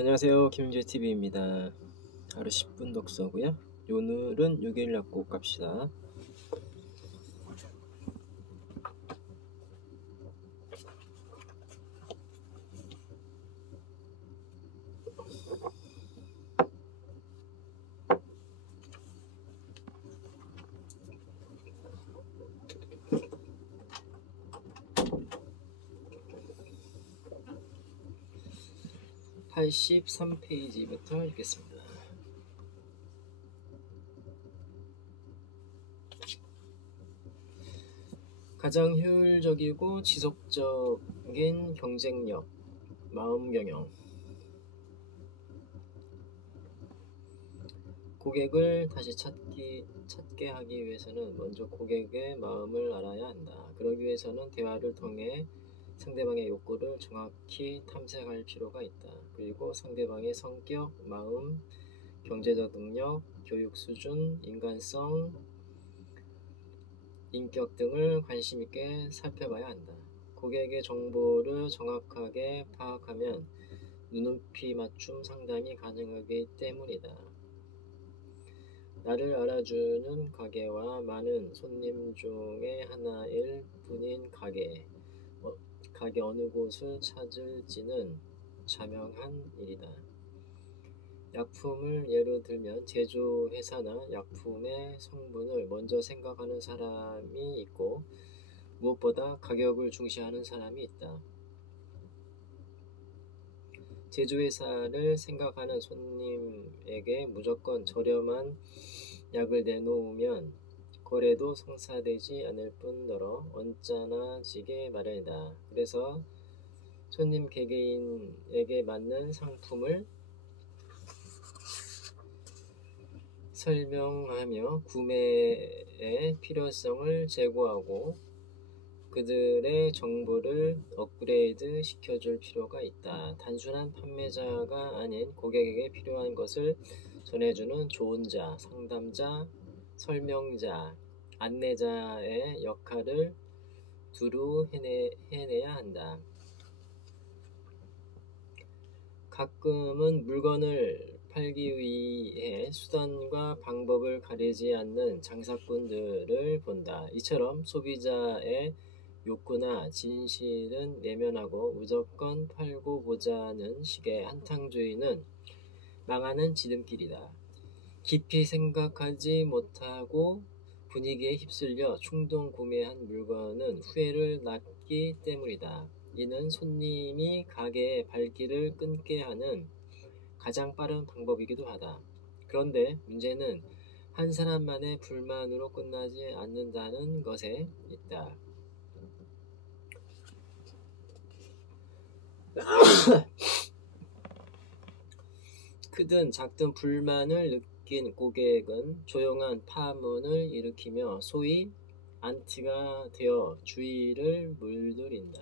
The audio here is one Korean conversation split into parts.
안녕하세요. 김재TV입니다. 하루 10분 독서고요. 오늘은 6일 약국 갑시다. (83페이지부터) 읽겠습니다. 가장 효율적이고 지속적인 경쟁력, 마음경영. 고객을 다시 찾게 하기 위해서는 먼저 고객의 마음을 알아야 한다. 그러기 위해서는 대화를 통해 상대방의 욕구를 정확히 탐색할 필요가 있다. 그리고 상대방의 성격, 마음, 경제적 능력, 교육 수준, 인간성, 인격 등을 관심 있게 살펴봐야 한다. 고객의 정보를 정확하게 파악하면 눈높이 맞춤 상담이 가능하기 때문이다. 나를 알아주는 가게와 많은 손님 중에 하나일 뿐인 가게 어느 곳을 찾을지는 자명한 일이다. 약품을 예로 들면 제조회사나 약품의 성분을 먼저 생각하는 사람이 있고 무엇보다 가격을 중시하는 사람이 있다. 제조회사를 생각하는 손님에게 무조건 저렴한 약을 내놓으면 거래도 성사되지 않을 뿐더러 언짢아지게 마련이다. 그래서 손님 개개인에게 맞는 상품을 설명하며 구매의 필요성을 제고하고 그들의 정보를 업그레이드 시켜줄 필요가 있다. 단순한 판매자가 아닌 고객에게 필요한 것을 전해주는 조언자, 상담자, 설명자, 안내자의 역할을 두루 해내야 한다. 가끔은 물건을 팔기 위해 수단과 방법을 가리지 않는 장사꾼들을 본다. 이처럼 소비자의 욕구나 진실은 내면하고 무조건 팔고 보자는 식의 한탕주의는 망하는 지름길이다. 깊이 생각하지 못하고 분위기에 휩쓸려 충동 구매한 물건은 후회를 낳기 때문이다. 이는 손님이 가게의 발길을 끊게 하는 가장 빠른 방법이기도 하다. 그런데 문제는 한 사람만의 불만으로 끝나지 않는다는 것에 있다. 크든 작든 불만을 느낀 고객은 조용한 파문을 일으키며 소위 안티가 되어 주의를 물들인다.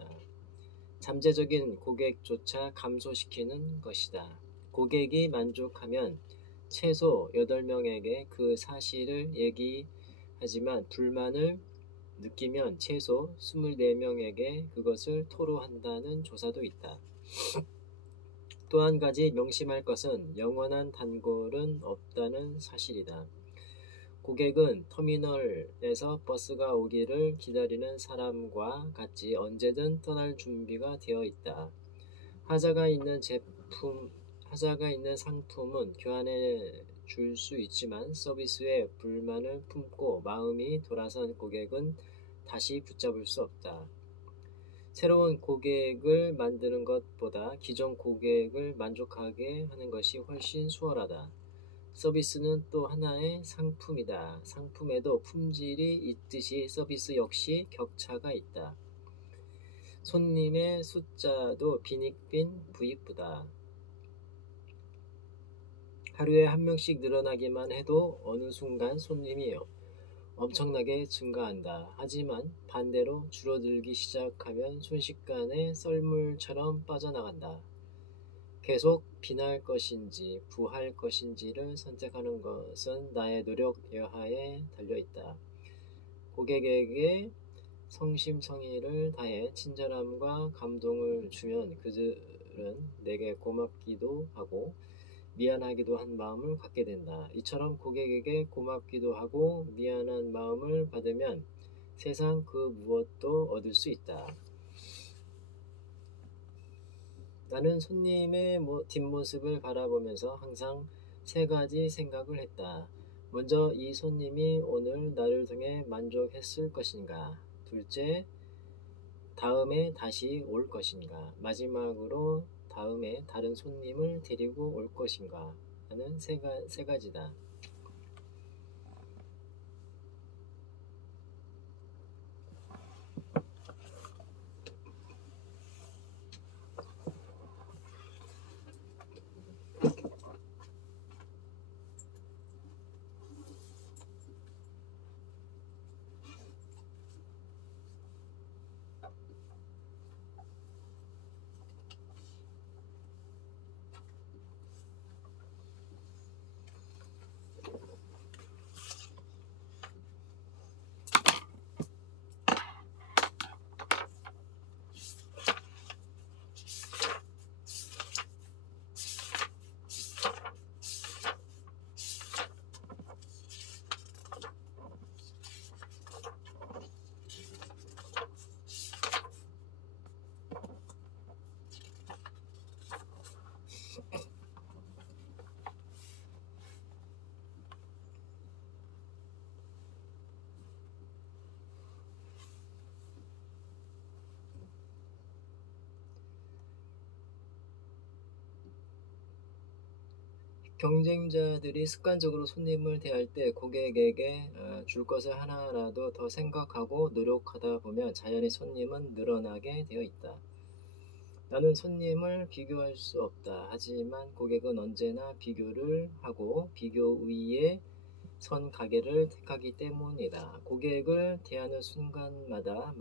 잠재적인 고객조차 감소시키는 것이다. 고객이 만족하면 최소 8명에게 그 사실을 얘기하지만 불만을 느끼면 최소 24명에게 그것을 토로한다는 조사도 있다. 또 한 가지 명심할 것은 영원한 단골은 없다는 사실이다. 고객은 터미널에서 버스가 오기를 기다리는 사람과 같이 언제든 떠날 준비가 되어 있다. 하자가 있는 상품은 교환해 줄 수 있지만 서비스에 불만을 품고 마음이 돌아선 고객은 다시 붙잡을 수 없다. 새로운 고객을 만드는 것보다 기존 고객을 만족하게 하는 것이 훨씬 수월하다. 서비스는 또 하나의 상품이다. 상품에도 품질이 있듯이 서비스 역시 격차가 있다. 손님의 숫자도 빈익빈 부익부다. 하루에 한 명씩 늘어나기만 해도 어느 순간 손님이 엄청나게 증가한다. 하지만 반대로 줄어들기 시작하면 순식간에 썰물처럼 빠져나간다. 계속 빈할 것인지 부할 것인지를 선택하는 것은 나의 노력 여하에 달려있다. 고객에게 성심성의를 다해 친절함과 감동을 주면 그들은 사람들은 내게 고맙기도 하고 미안하기도 한 마음을 갖게 된다. 이처럼 고객에게 고맙기도 하고 미안한 마음을 받으면 세상 그 무엇도 얻을 수 있다. 나는 손님의 뒷모습을 바라보면서 항상 세 가지 생각을 했다. 먼저, 이 손님이 오늘 나를 통해 만족했을 것인가? 둘째, 다음에 다시 올 것인가? 마지막으로, 다음에 다른 손님을 데리고 올 것인가? 하는 세 가지다. 경쟁자들이 습관적으로 손님을 대할 때 고객에게 줄 것을 하나라도 더 생각하고 노력하다 보면 자연히 손님은 늘어나게 되어 있다. 나는 손님을 비교할 수 없다. 하지만 고객은 언제나 비교를 하고 비교 위에 선 가게를 택하기 때문이다. 고객을 대하는 순간마다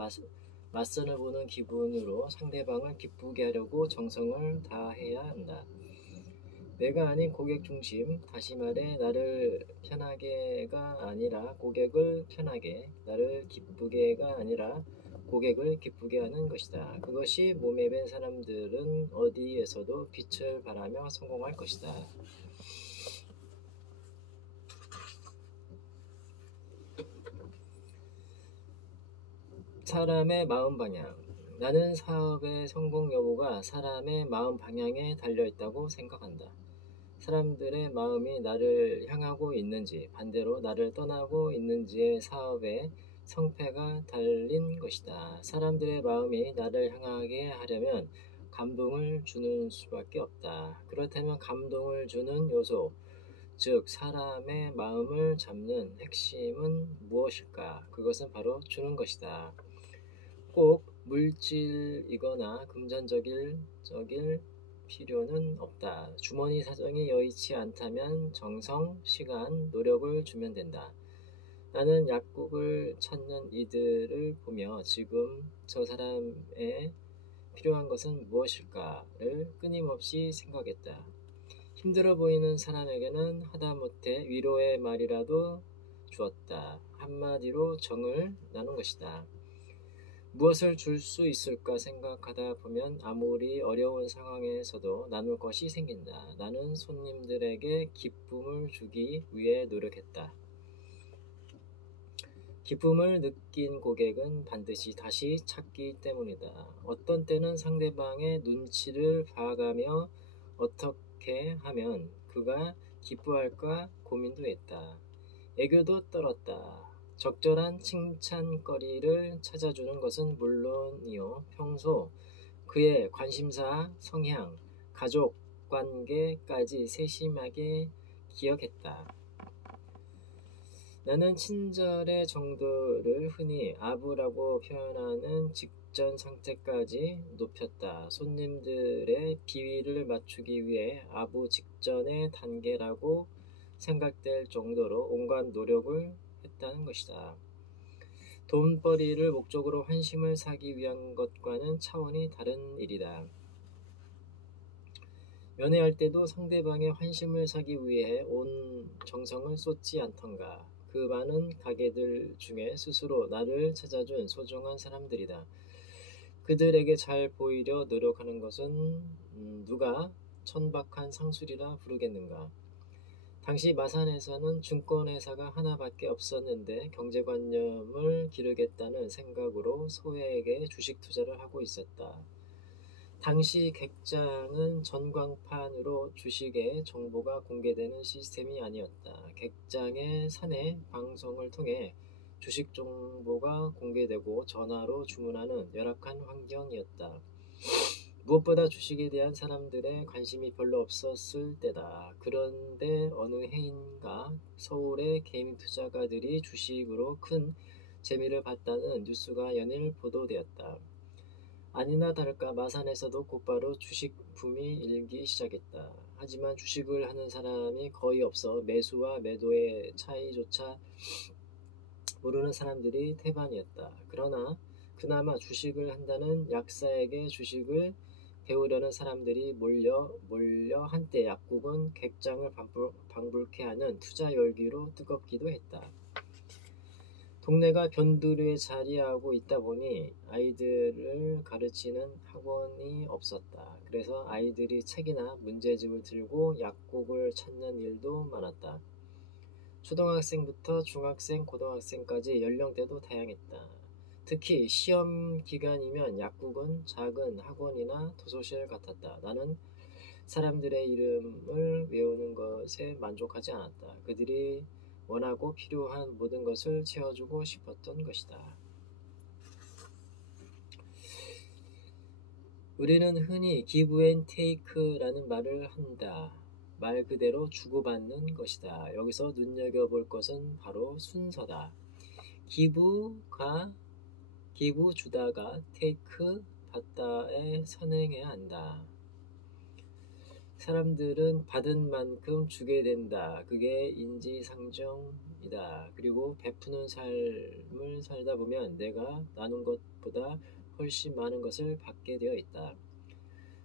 맞선을 보는 기분으로 상대방을 기쁘게 하려고 정성을 다해야 한다. 내가 아닌 고객 중심, 다시 말해 나를 편하게가 아니라 고객을 편하게, 나를 기쁘게가 아니라 고객을 기쁘게 하는 것이다. 그것이 몸에 밴 사람들은 어디에서도 빛을 발하며 성공할 것이다. 사람의 마음 방향. 나는 사업의 성공 여부가 사람의 마음 방향에 달려있다고 생각한다. 사람들의 마음이 나를 향하고 있는지 반대로 나를 떠나고 있는지에 사업의 성패가 달린 것이다. 사람들의 마음이 나를 향하게 하려면 감동을 주는 수밖에 없다. 그렇다면 감동을 주는 요소, 즉 사람의 마음을 잡는 핵심은 무엇일까? 그것은 바로 주는 것이다. 꼭 물질이거나 금전적일 필요는 없다. 주머니 사정이 여의치 않다면 정성, 시간, 노력을 주면 된다. 나는 약국을 찾는 이들을 보며 지금 저 사람의 필요한 것은 무엇일까를 끊임없이 생각했다. 힘들어 보이는 사람에게는 하다못해 위로의 말이라도 주었다. 한마디로 정을 나눈 것이다. 무엇을 줄 수 있을까 생각하다 보면 아무리 어려운 상황에서도 나눌 것이 생긴다. 나는 손님들에게 기쁨을 주기 위해 노력했다. 기쁨을 느낀 고객은 반드시 다시 찾기 때문이다. 어떤 때는 상대방의 눈치를 봐가며 어떻게 하면 그가 기뻐할까 고민도 했다. 애교도 떨었다. 적절한 칭찬거리를 찾아주는 것은 물론이요. 평소 그의 관심사, 성향, 가족 관계까지 세심하게 기억했다. 나는 친절의 정도를 흔히 아부라고 표현하는 직전 상태까지 높였다. 손님들의 비위를 맞추기 위해 아부 직전의 단계라고 생각될 정도로 온갖 노력을 했다는 것이다. 돈벌이를 목적으로 환심을 사기 위한 것과는 차원이 다른 일이다. 연애할 때도 상대방의 환심을 사기 위해 온 정성을 쏟지 않던가. 그 많은 가게들 중에 스스로 나를 찾아준 소중한 사람들이다. 그들에게 잘 보이려 노력하는 것은 누가 천박한 상술이라 부르겠는가. 당시 마산에서는 증권회사가 하나밖에 없었는데 경제관념을 기르겠다는 생각으로 소액의 주식 투자를 하고 있었다. 당시 객장은 전광판으로 주식의 정보가 공개되는 시스템이 아니었다. 객장의 사내 방송을 통해 주식 정보가 공개되고 전화로 주문하는 열악한 환경이었다. 무엇보다 주식에 대한 사람들의 관심이 별로 없었을 때다. 그런데 어느 해인가 서울의 개인 투자가들이 주식으로 큰 재미를 봤다는 뉴스가 연일 보도되었다. 아니나 다를까 마산에서도 곧바로 주식 붐이 일기 시작했다. 하지만 주식을 하는 사람이 거의 없어 매수와 매도의 차이조차 모르는 사람들이 태반이었다. 그러나 그나마 주식을 한다는 약사에게 주식을 배우려는 사람들이 몰려 한때 약국은 객장을 방불케 하는 투자 열기로 뜨겁기도 했다. 동네가 변두리에 자리하고 있다 보니 아이들을 가르치는 학원이 없었다. 그래서 아이들이 책이나 문제집을 들고 약국을 찾는 일도 많았다. 초등학생부터 중학생, 고등학생까지 연령대도 다양했다. 특히 시험 기간이면 약국은 작은 학원이나 도서실 같았다. 나는 사람들의 이름을 외우는 것에 만족하지 않았다. 그들이 원하고 필요한 모든 것을 채워주고 싶었던 것이다. 우리는 흔히 give and take라는 말을 한다. 말 그대로 주고받는 것이다. 여기서 눈여겨볼 것은 바로 순서다. give 주다가 take 받다에 선행해야 한다. 사람들은 받은 만큼 주게 된다. 그게 인지상정이다. 그리고 베푸는 삶을 살다 보면 내가 나눈 것보다 훨씬 많은 것을 받게 되어 있다.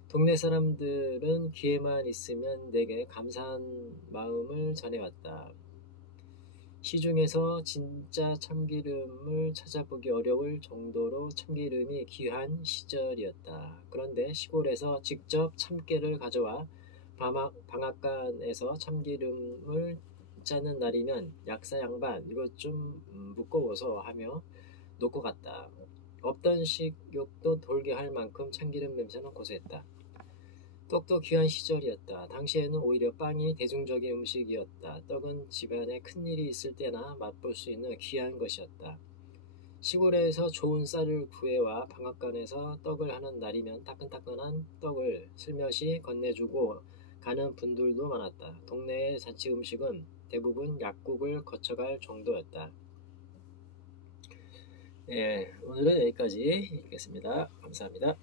동네 사람들은 기회만 있으면 내게 감사한 마음을 전해왔다. 시중에서 진짜 참기름을 찾아보기 어려울 정도로 참기름이 귀한 시절이었다. 그런데 시골에서 직접 참깨를 가져와 방앗간에서 참기름을 짜는 날이면 약사 양반 이것 좀 무거워서 하며 놓고 갔다. 없던 식욕도 돌게 할 만큼 참기름 냄새는 고소했다. 떡도 귀한 시절이었다. 당시에는 오히려 빵이 대중적인 음식이었다. 떡은 집안에 큰일이 있을 때나 맛볼 수 있는 귀한 것이었다. 시골에서 좋은 쌀을 구해와 방앗간에서 떡을 하는 날이면 따끈따끈한 떡을 슬며시 건네주고 가는 분들도 많았다. 동네의 잔치 음식은 대부분 약국을 거쳐갈 정도였다. 오늘은 여기까지 읽겠습니다. 감사합니다.